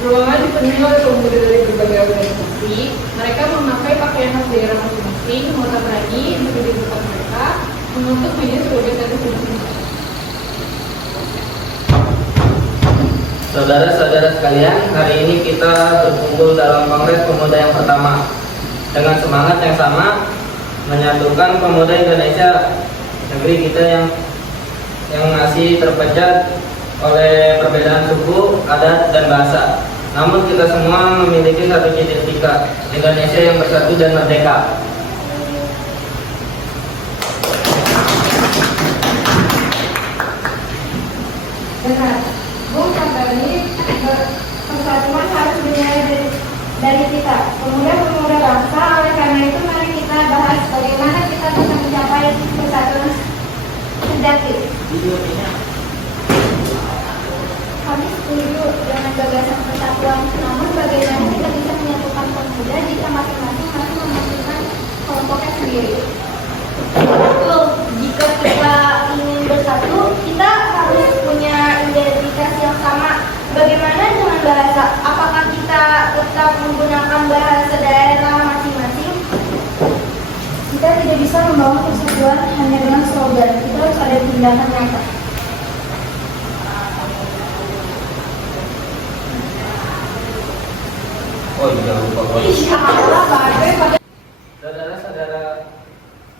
Ruangan dipenuhi oleh pemuda dari berbagai organisasi. Mereka memakai pakaian khas daerah masing-masing, mengotak berani untuk di tempat mereka, menutup meja sebagai satu sudut. Saudara-saudara sekalian, hari ini kita berkumpul dalam Kongres Pemuda yang pertama dengan semangat yang sama, menyatukan pemuda Indonesia, negeri kita yang masih terpecah oleh perbedaan suku, adat, dan bahasa. Namun kita semua memiliki satu cita-cita, Indonesia yang bersatu dan merdeka. Benar, Bung Sabani, persatuan harus dimulai dari kita, pemuda-pemuda bangsa. Oleh karena itu, mari kita bahas bagaimana kita bisa mencapai persatuan sejati. Kami setuju dengan gagasan persatuan, namun bagaimana kita bisa menyatukan pemuda jika masing-masing masih mementingkan kelompoknya sendiri? Betul, jika kita ingin bersatu, kita harus punya identitas yang sama. Bagaimana dengan bahasa? Apakah kita tetap menggunakan bahasa daerah masing-masing? Kita tidak bisa membangun persatuan hanya dengan slogan. Kita harus ada tindakan nyata. Oh iya, lupa. Iya, Saudara-saudara,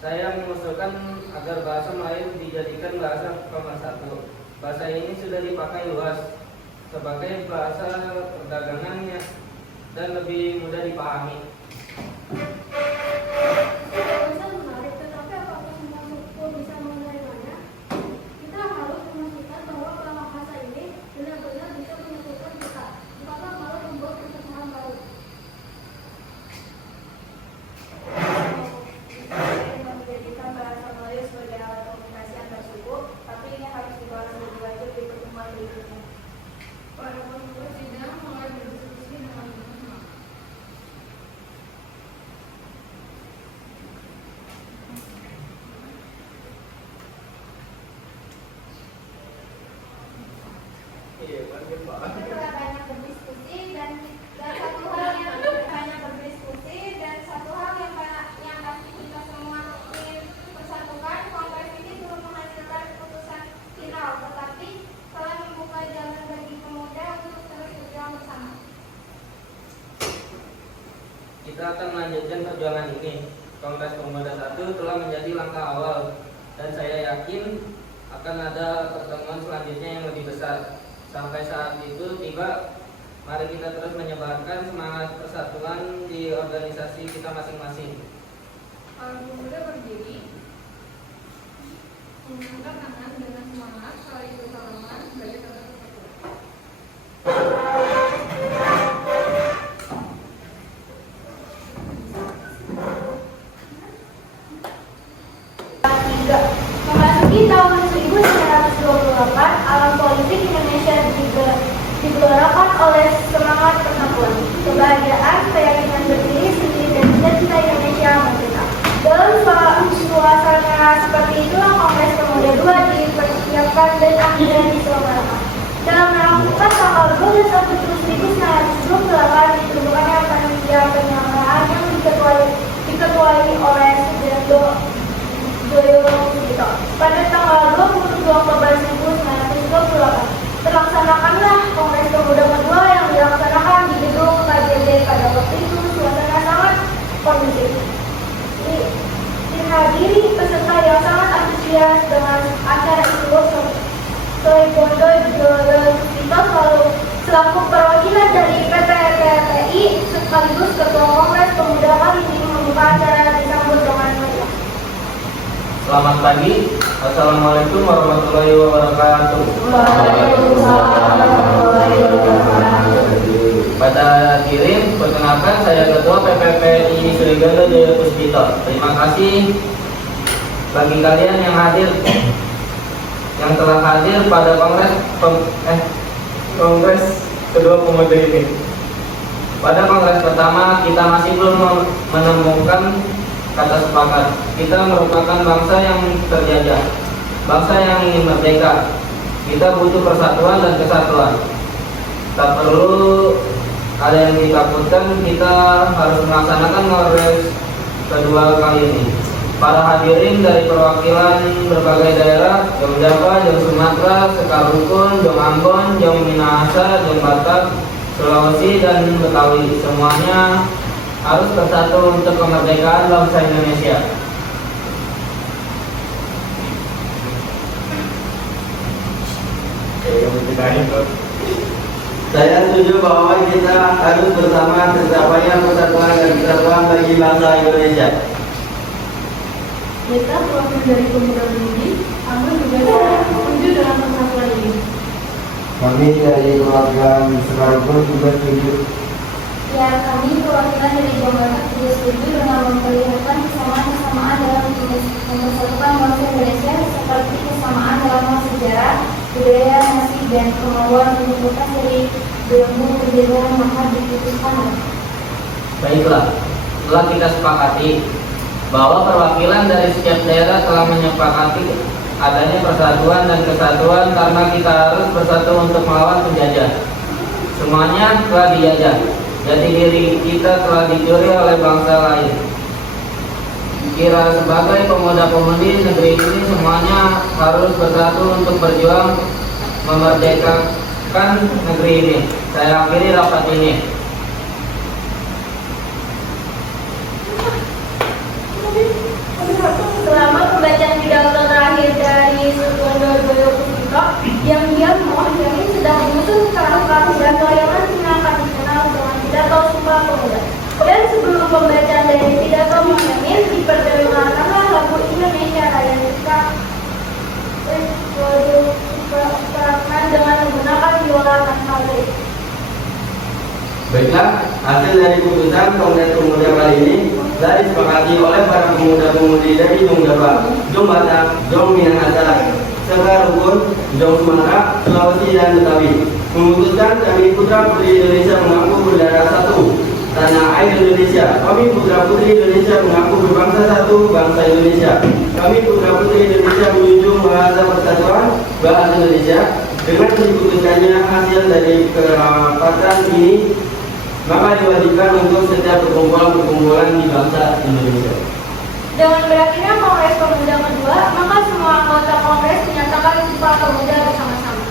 saya mengusulkan agar bahasa Melayu dijadikan bahasa pemersatu. Bahasa ini sudah dipakai luas sebagai bahasa perdagangannya dan lebih mudah dipahami. Menarik, tetapi apakah semua suku bisa menerimanya? Kita harus memastikan bahwa bahasa ini benar-benar bisa menyatukan kita. Apakah malah membuat pertemuan baru? Menjadikan bahasa Melayu sebagai alat komunikasi antar suku, tapi ini harus dibahas lebih lanjut di pertemuan berikutnya. Para pemuda sidang mulai berdiskusi dengan bersama. Iya, bagus Pak. Kita banyak berdiskusi dan satu hal yang banyak berdiskusi dan satu hal yang pasti kita semua ingin persatukan. Kongres ini belum menghasilkan keputusan final, tetapi telah membuka jalan bagi pemuda untuk terus berjuang bersama. Kita akan melanjutkan perjuangan ini. Kongres Pemuda 1 telah menjadi langkah awal dan saya yakin akan ada pertemuan selanjutnya yang lebih besar. Sampai saat itu tiba, mari kita terus menyebarkan semangat persatuan di organisasi kita masing-masing. Para pemuda berdiri, mengangkat tangan dengan semangat, saling bersalaman sebagai tanda persatuan. Memasuki tahun 1928, alam politik Indonesia digelarakan oleh semangat persatuan, kebahagiaan, keyakinan berdiri sendiri dan cita-cita Indonesia merdeka. Dalam suasana seperti itulah Kongres Pemuda 2 dipersiapkan dan akhirnya diselenggarakan. Dalam melakukan tanggal 12 Agustus 1928 ditentukannya panitia penyelenggaraan yang diketuai oleh Sudarjo Joyosudarso. Pada tanggal 22 Oktober 1928 terlaksanakanlah Kongres Pemuda kedua yang dilaksanakan di gedung KJB. Pada waktu itu suasana sangat kondusif. Dihadiri peserta yang sangat antusias dengan acara itu. Soebondo Joyosudarso selaku perwakilan dari PPPI sekaligus Ketua Kongres Pemuda kali ini membuka acara disambut dengan meriah. Selamat pagi. Assalamualaikum warahmatullahi wabarakatuh. Pada akhirnya, perkenalkan saya Ketua PPPI Surigando Jaya Puspito. Terima kasih bagi kalian yang telah hadir pada Kongres kedua pemuda ini. Pada kongres pertama kita masih belum menemukan kata sepakat. Kita merupakan bangsa yang terjajah, bangsa yang ingin merdeka. Kita butuh persatuan dan kesatuan. Tak perlu ada yang ditakutkan, kita harus melaksanakan kongres kedua kali ini. Para hadirin dari perwakilan berbagai daerah, Jong Java, Jong Sumatera, Sekar Rukun, Jong Ambon, Jong Minahasa, Jong Batak, Sulawesi, dan Betawi, semuanya harus bersatu untuk kemerdekaan bangsa Indonesia. Saya setuju bahwa kita harus bersama pencapaian persatuan dan kesatuan bagi bangsa Indonesia. Kita perwakilan dari pemuda ini, kami juga setuju dengan persatuan ini. Kami dari perwakilan Sekar Rukun juga setuju. Ya, kami perwakilan dari Jawa Barat juga setuju dengan memperlihatkan kesamaan-kesamaan dalam mempersatukan bangsa Indonesia seperti kesamaan dalam hal sejarah, budaya, nasib, dan kemauan menentukan dari belenggu perjalanan maka diputuskan. Baiklah, telah kita sepakati bahwa perwakilan dari setiap daerah telah menyepakati adanya persatuan dan kesatuan karena kita harus bersatu untuk melawan penjajah. Semuanya telah dijajah, jati diri kita telah dicuri oleh bangsa lain. Kira sebagai pemuda-pemudi negeri ini semuanya harus bersatu untuk berjuang memerdekakan negeri ini. Saya akhiri rapat ini. Selama pembacaan pidato terakhir dari Sutondo Joyo Puspito yang dia mewakili sudah menutup kerangka pidato yang nantinya akan dikenal dengan pidato Sumpah Pemuda. Dan sebelum pembacaan dari pidato Muhammad, diperdengarkanlah lagu Indonesia Raya kita dengan menggunakan biola tanpa lirik. Baiklah, hasil dari putusan Kongres Pemuda kali ini telah disepakati oleh para pemuda-pemudi dari Jong Java, Jong Batak, Jong Minahasa, Sekar Rukun, Jong Sumatera, Sulawesi, dan Betawi. Memutuskan kami putra putri Indonesia mengaku berdarah satu, tanah air Indonesia. Kami putra putri Indonesia mengaku berbangsa satu, bangsa Indonesia. Kami putra putri Indonesia menjunjung bahasa persatuan, bahasa Indonesia. Dengan diputuskannya hasil dari kerapatan ini, maka diwajibkan untuk setiap perkumpulan-perkumpulan di bangsa Indonesia. Dengan berakhirnya Kongres Pemuda kedua, maka semua anggota Kongres menyatakan Sumpah Pemuda bersama-sama.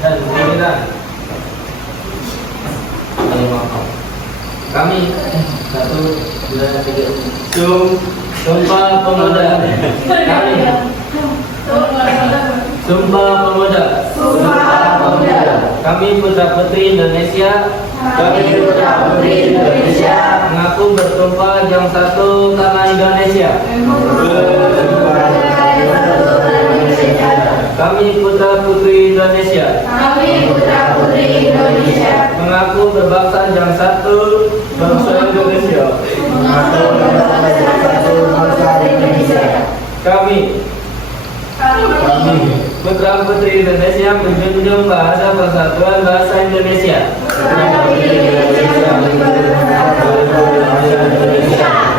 Dan kemudian kami satu, dua, tiga. Sumpah Pemuda. Kami Sumpah Pemuda. Sumpah Pemuda. Kami putra putri Indonesia. Kami putra putri Indonesia. Mengaku bertumpah jong satu tanah Indonesia. Kami putra putri Indonesia. Kami putra putri Indonesia. Mengaku berbangsa jong satu bangsa Indonesia. Mengaku berbangsa satu bangsa Indonesia. Kami putra putri Indonesia menjunjung bahasa persatuan bahasa Indonesia. Indonesia.